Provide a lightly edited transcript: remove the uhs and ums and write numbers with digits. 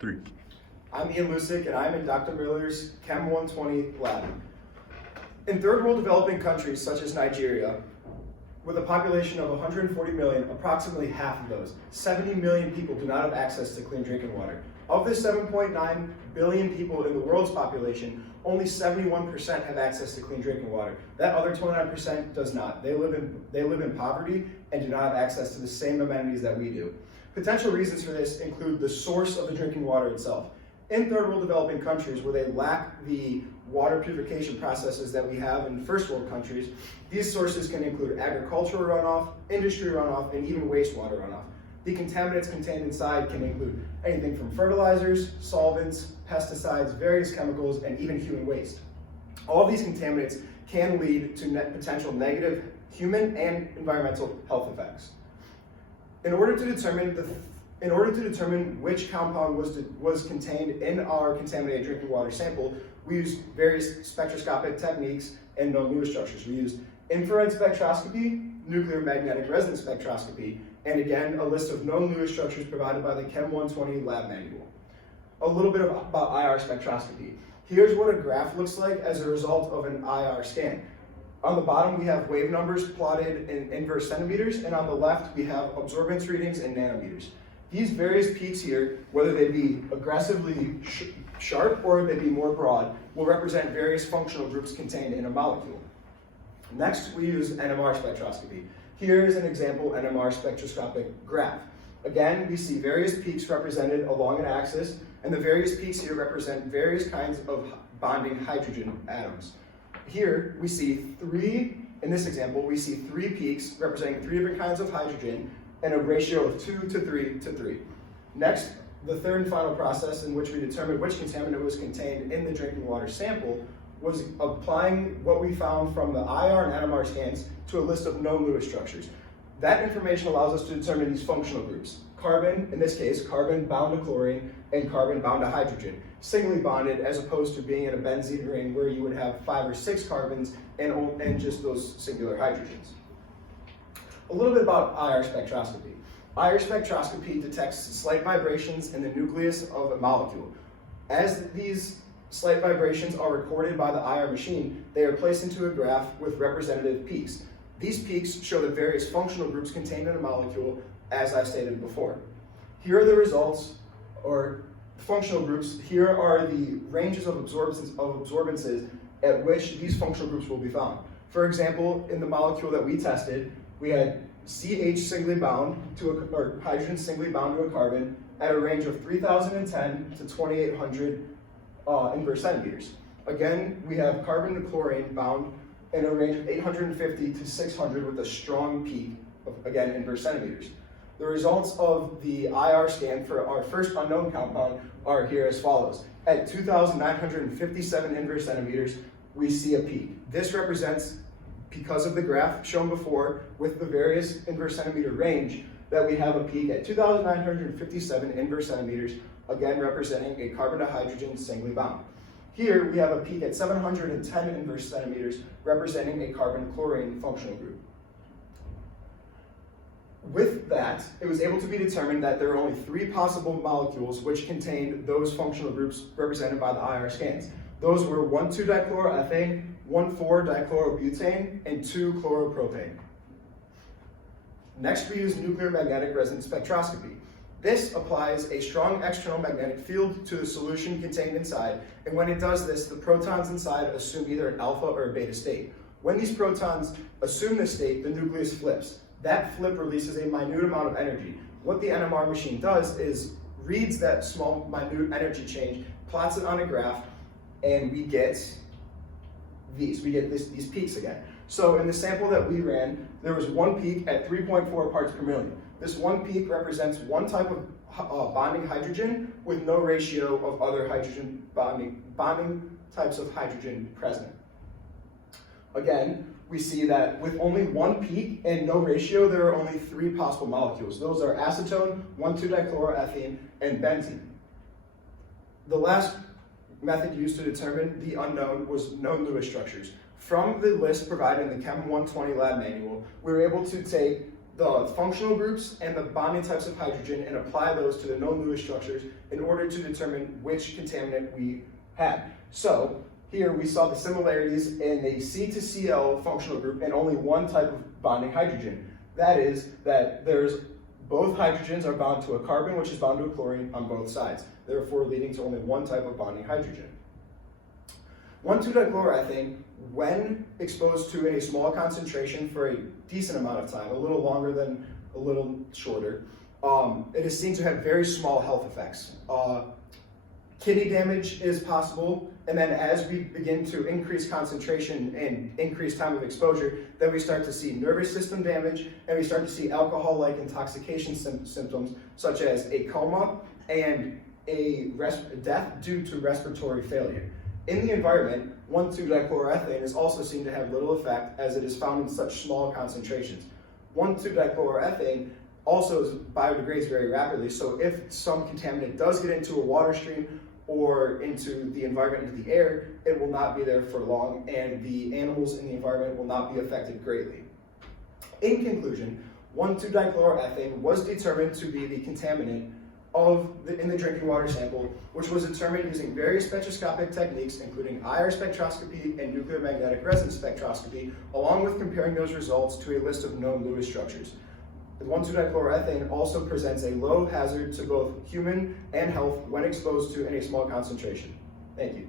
Three. I'm Ian Lusick, and I'm in Dr. Miller's Chem 120 lab. In third world developing countries such as Nigeria, with a population of 140 million, approximately half of those, 70 million people, do not have access to clean drinking water. Of the 7.9 billion people in the world's population, only 71% have access to clean drinking water. That other 29% does not. They live in poverty and do not have access to the same amenities that we do. Potential reasons for this include the source of the drinking water itself. In third world developing countries where they lack the water purification processes that we have in first world countries, these sources can include agricultural runoff, industry runoff, and even wastewater runoff. The contaminants contained inside can include anything from fertilizers, solvents, pesticides, various chemicals, and even human waste. All of these contaminants can lead to potential negative human and environmental health effects. In order to determine which compound was contained in our contaminated drinking water sample, we used various spectroscopic techniques and known Lewis structures. We used infrared spectroscopy, nuclear magnetic resonance spectroscopy, and again, a list of known Lewis structures provided by the Chem 120 lab manual. A little bit about IR spectroscopy. Here's what a graph looks like as a result of an IR scan. On the bottom, we have wave numbers plotted in inverse centimeters, and on the left, we have absorbance readings in nanometers. These various peaks here, whether they be aggressively sharp or they be more broad, will represent various functional groups contained in a molecule. Next, we use NMR spectroscopy. Here is an example NMR spectroscopic graph. Again, we see various peaks represented along an axis, and the various peaks here represent various kinds of bonding hydrogen atoms. Here, we see in this example, we see three peaks representing three different kinds of hydrogen and a ratio of 2 to 3 to 3. Next, the third and final process in which we determined which contaminant was contained in the drinking water sample was applying what we found from the IR and NMR scans to a list of known Lewis structures. That information allows us to determine these functional groups. Carbon, in this case, carbon bound to chlorine and carbon bound to hydrogen, singly bonded as opposed to being in a benzene ring where you would have 5 or 6 carbons and just those singular hydrogens. A little bit about IR spectroscopy. IR spectroscopy detects slight vibrations in the nucleus of a molecule. As these slight vibrations are recorded by the IR machine, they are placed into a graph with representative peaks. These peaks show the various functional groups contained in a molecule, as I stated before. Here are the results, or functional groups. Here are the ranges of absorbances at which these functional groups will be found. For example, in the molecule that we tested, we had CH singly bound or hydrogen singly bound to a carbon at a range of 3010 to 2800 inverse centimeters. Again, we have carbon to chlorine bound in a range of 850 to 600 with a strong peak of, again, inverse centimeters. The results of the IR scan for our first unknown compound are here as follows. At 2,957 inverse centimeters, we see a peak. This represents, because of the graph shown before with the various inverse centimeter range, that we have a peak at 2,957 inverse centimeters, again representing a carbon to hydrogen singly bound. Here we have a peak at 710 inverse centimeters, representing a carbon chlorine functional group. With that, it was able to be determined that there are only 3 possible molecules which contained those functional groups represented by the IR scans. Those were 1,2-dichloroethane, 1,4-dichlorobutane, and 2-chloropropane. Next, we use nuclear magnetic resonance spectroscopy. This applies a strong external magnetic field to the solution contained inside, and when it does this, the protons inside assume either an alpha or a beta state. When these protons assume this state, the nucleus flips. That flip releases a minute amount of energy. What the NMR machine does is reads that small, minute energy change, plots it on a graph, and we get these peaks again. So in the sample that we ran, there was one peak at 3.4 parts per million. This one peak represents one type of bonding hydrogen with no ratio of other hydrogen bonding types of hydrogen present. Again, we see that with only one peak and no ratio, there are only 3 possible molecules. Those are acetone, 1,2-dichloroethane, and benzene. The last method used to determine the unknown was known Lewis structures. From the list provided in the Chem 120 lab manual, we were able to take the functional groups and the bonding types of hydrogen and apply those to the known Lewis structures in order to determine which contaminant we had. So here we saw the similarities in a C to Cl functional group and only one type of bonding hydrogen. That is that there's both hydrogens are bound to a carbon, which is bound to a chlorine on both sides, therefore leading to only one type of bonding hydrogen. 1,2-dichloroethane, when exposed to in a small concentration for a decent amount of time, a little longer than a little shorter, it is seen to have very small health effects. Kidney damage is possible, and then as we begin to increase concentration and increase time of exposure, then we start to see nervous system damage, and we start to see alcohol-like intoxication symptoms, such as a coma and a death due to respiratory failure. In the environment, 1,2-dichloroethane is also seen to have little effect as it is found in such small concentrations. 1,2-dichloroethane also biodegrades very rapidly, so if some contaminant does get into a water stream or into the environment, into the air, it will not be there for long, and the animals in the environment will not be affected greatly. In conclusion, 1,2-dichloroethane was determined to be the contaminant in the drinking water sample, which was determined using various spectroscopic techniques, including IR spectroscopy and nuclear magnetic resonance spectroscopy, along with comparing those results to a list of known Lewis structures. The 1,2-dichloroethane also presents a low hazard to both human and health when exposed to in a small concentration. Thank you.